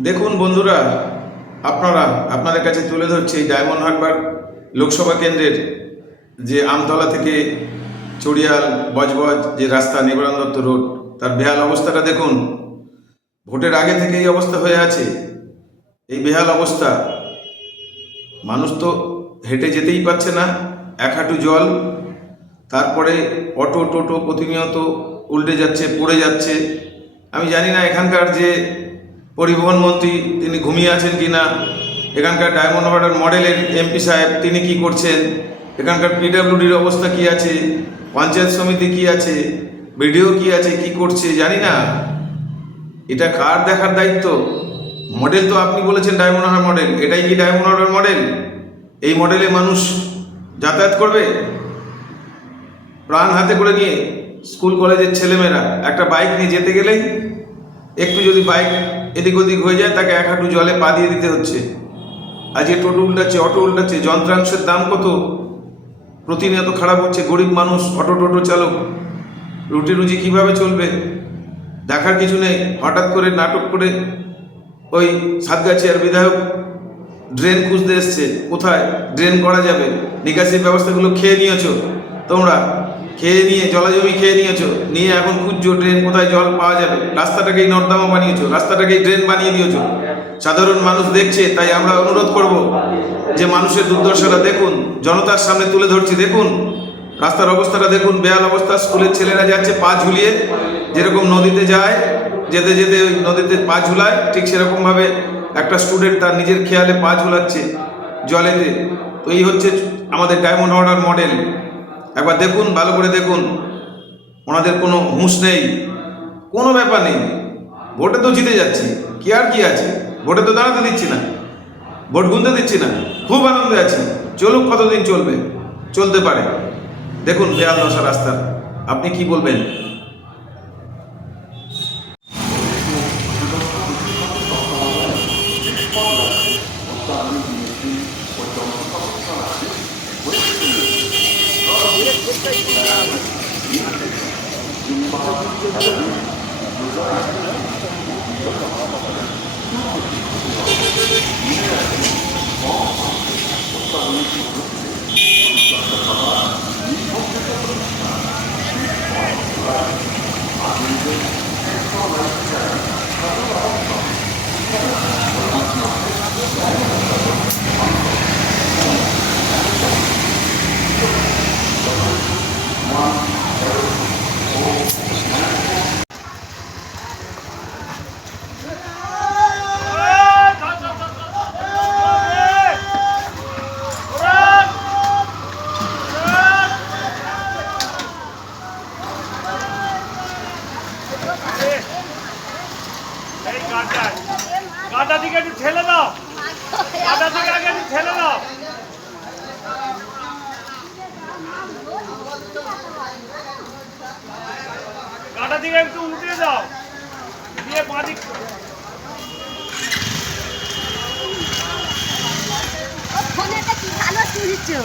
দেখুন বন্ধুরা, আপনারা, আপনাদের কাছে তুলে ধরছি ডায়মন্ড হারবার লোকসভা কেন্দ্রের যে আমতলা থেকে চড়িয়াল, বজবজ যে রাস্তা নিবারণ দত্ত রোড, তার বেহাল অবস্থাটা দেখুন। ভোটের আগে থেকে এই অবস্থা হয়ে আছে। এই বেহাল অবস্থা। মানুষ তো হেঁটে যেতেই পারছে না, এক হাঁটু জল, তারপরে অটো টোটো প্রতিনিয়ত উল্টে যাচ্ছে, পড়ে যাচ্ছে। আমি জানি না এখানকার যে পরিবহন মন্ত্রী তিনি ঘুমিয়ে আছেন কি না এখানকার ডায়মন্ড হারবার মডেলের এমপি সাহেব তিনি কি করছেন, এখানকার পিডাব্লিউডির অবস্থা কি আছে, পঞ্চায়েত সমিতি কি আছে, বিডিও কি আছে, কি করছে জানি না। এটা কার দেখার দায়িত্ব? মডেল তো আপনি বলেছেন ডায়মন্ড হারবার মডেল, এটাই কি ডায়মন্ড হারবার মডেল? এই মডেলে মানুষ যাতায়াত করবে? প্রাণ হাতে করে নিয়ে স্কুল কলেজের ছেলেমেয়েরা একটা বাইক নিয়ে যেতে গেলেই একটু যদি বাইক এদিক ওদিক হয়ে যায়, তাকে এক হাঁটু জলে পা দিয়ে দিতে হচ্ছে। আজকে টোটো উল্টাচ্ছে, অটো উল্টাচ্ছে, যন্ত্রাংশের দাম কত? প্রতিনিয়ত খারাপ হচ্ছে, গরিব মানুষ, অটো টোটো চালক। রুটি রুজি কীভাবে চলবে? দেখার কিছু নেই। হঠাৎ করে নাটক করে ওই সাতগাছিয়ার বিধায়ক ড্রেন খুঁজতে এসছে। কোথায়? ড্রেন করা যাবে। নিকাশির ব্যবস্থাগুলো খেয়ে নিয়েছ। তোমরা খেয়ে নিয়ে জলাজমি খেয়ে নিয়েছো, নিয়ে এখন খুঁজছো ড্রেন কোথায় জল পাওয়া যাবে? রাস্তাটাকেই নর্দমা বানিয়েছো, রাস্তাটাকেই ড্রেন বানিয়ে দিয়েছ। সাধারণ মানুষ দেখছে, তাই আমরা অনুরোধ করব যে মানুষের দুর্দশাটা দেখুন, জনতার সামনে তুলে ধরছি, দেখুন। রাস্তার অবস্থাটা দেখুন বেয়াল অবস্থা, স্কুলের ছেলেরা যাচ্ছে পা ঝুলিয়ে, যেরকম নদীতে যায়, যেতে যেতে ওই নদীতে পা ঝুলায়, ঠিক সেরকমভাবে একটা স্টুডেন্ট তার নিজের খেয়ালে পা ঝুলাচ্ছে জলেতে। তো এই হচ্ছে আমাদের ডায়মন্ড হারবার মডেল একবার দেখুন, ভালো করে দেখুন। ওনাদের কোনো হুঁশ নেই। কোনো ব্যাপার নেই। ভোটে তো জিতে যাচ্ছি। কি আর কি আছে? ভোটে তো দাঁড়াতে দিচ্ছি না। ভোট গুনতে দিচ্ছি না। খুব আনন্দে আছি। চলুক, কতদিন চলবে? চলতে পারে। দেখুন বেয়াল দশা রাস্তা। আপনি কি বলবেন? এই গাটা গাটা দিকে একটু ঠেলে দাও। গাটা দিকে আগে একটু ঠেলে দাও। গাটা দিকে একটু উল্টে দাও। দিয়ে বাঁদিক ফোনেটা কি ভালো শুনছো